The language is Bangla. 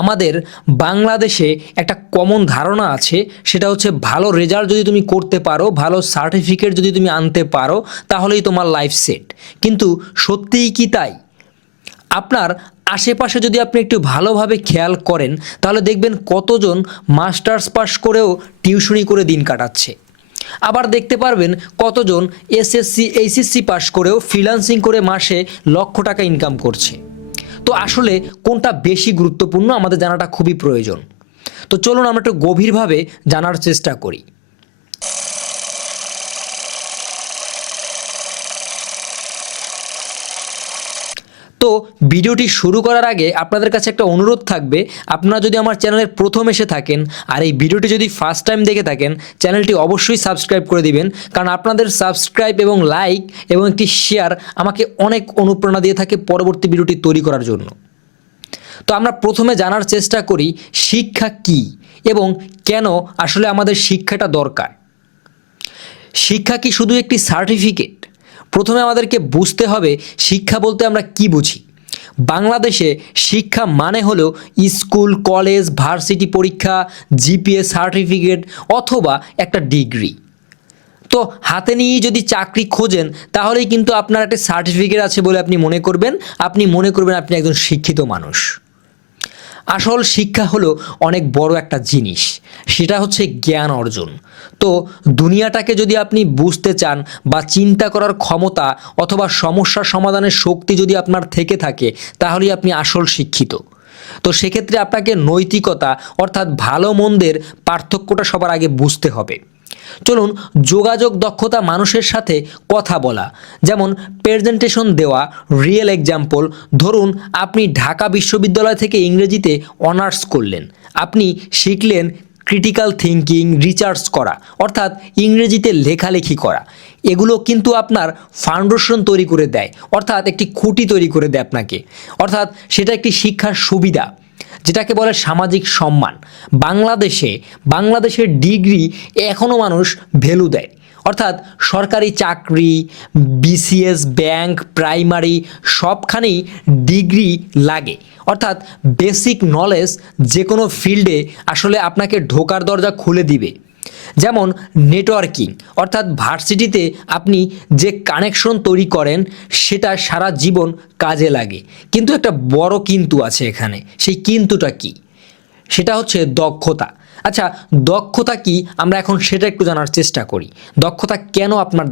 আমাদের বাংলাদেশে একটা কমন ধারণা আছে, সেটা হচ্ছে ভালো রেজাল্ট যদি তুমি করতে পারো, ভালো সার্টিফিকেট যদি তুমি আনতে পারো, তাহলেই তোমার লাইফ সেট। কিন্তু সত্যিই কি তাই? আপনার আশেপাশে যদি আপনি একটু ভালোভাবে খেয়াল করেন, তাহলে দেখবেন কতজন মাস্টার্স পাস করেও টিউশনি করে দিন কাটাচ্ছে। আবার দেখতে পারবেন কতজন এসএসসি এইচএসসি পাস করেও ফ্রিল্যান্সিং করে মাসে লক্ষ টাকা ইনকাম করছে। তো আসলে কোনটা বেশি গুরুত্বপূর্ণ আমাদের জানাটা খুবই প্রয়োজন। তো চলুন আমরা একটু গভীরভাবে জানার চেষ্টা করি। তো ভিডিওটি শুরু করার আগে আপনাদের কাছে একটা অনুরোধ থাকবে, আপনারা যদি আমার চ্যানেলের প্রথম এসে থাকেন আর এই ভিডিওটি যদি ফার্স্ট টাইম দেখে থাকেন, চ্যানেলটি অবশ্যই সাবস্ক্রাইব করে দিবেন, কারণ আপনাদের সাবস্ক্রাইব এবং লাইক এবং একটি শেয়ার আমাকে অনেক অনুপ্রেরণা দিয়ে থাকে পরবর্তী ভিডিওটি তৈরি করার জন্য। তো আমরা প্রথমে জানার চেষ্টা করি শিক্ষা কি এবং কেন আসলে আমাদের শিক্ষাটা দরকার। শিক্ষা কি শুধু একটি সার্টিফিকেট? প্রথমে আমাদেরকে বুঝতে হবে শিক্ষা বলতে আমরা কি বুঝি। বাংলাদেশে শিক্ষা মানে হলো স্কুল, কলেজ, ভার্সিটি পরীক্ষা, জিপিএ সার্টিফিকেট অথবা একটা ডিগ্রি। তো হাতে নিয়ে যদি চাকরি খোঁজেন, তাহলেই কিন্তু আপনার একটা সার্টিফিকেট আছে বলে আপনি মনে করবেন আপনি একজন শিক্ষিত মানুষ। আসল শিক্ষা হলো অনেক বড় একটা জিনিস, সেটা হচ্ছে জ্ঞান অর্জন। তো দুনিয়াটাকে যদি আপনি বুঝতে চান বা চিন্তা করার ক্ষমতা অথবা সমস্যা সমাধানের শক্তি যদি আপনার থেকে থাকে, তাহলেই আপনি আসল শিক্ষিত। তো সেক্ষেত্রে আপনাকে নৈতিকতা অর্থাৎ ভালো মন্দের পার্থক্যটা সবার আগে বুঝতে হবে। চলুন, যোগাযোগ দক্ষতা, মানুষের সাথে কথা বলা, যেমন প্রেজেন্টেশন দেওয়া, রিয়েল এক্সাম্পল। ধরুন আপনি ঢাকা বিশ্ববিদ্যালয় থেকে ইংরেজিতে অনার্স করলেন, আপনি শিখলেন ক্রিটিক্যাল থিঙ্কিং, রিসার্চ করা অর্থাৎ ইংরেজিতে লেখালেখি করা। এগুলো কিন্তু আপনার ফাউন্ডেশন তৈরি করে দেয়, অর্থাৎ একটি খুঁটি তৈরি করে দেয় আপনাকে, অর্থাৎ সেটা একটি শিক্ষার সুবিধা, যেটাকে বলে সামাজিক সম্মান। বাংলাদেশের ডিগ্রি এখনও মানুষ ভ্যালু দেয়, অর্থাৎ সরকারি চাকরি, বিসিএস, ব্যাংক, প্রাইমারি সবখানেই ডিগ্রি লাগে। অর্থাৎ বেসিক নলেজ যে কোনো ফিল্ডে আসলে আপনাকে ঢোকার দরজা খুলে দিবে। যেমন নেটওয়ার্কিং, অর্থাৎ ভার্সিটিতে আপনি যে কানেকশন তৈরি করেন সেটা সারা জীবন কাজে লাগে। কিন্তু একটা বড় কিন্তু আছে এখানে, সেই কিন্তুটা কি? সেটা হচ্ছে দক্ষতা। আচ্ছা, দক্ষতা কি আমরা এখন সেটা একটু জানার চেষ্টা করি। দক্ষতা কেন আপনার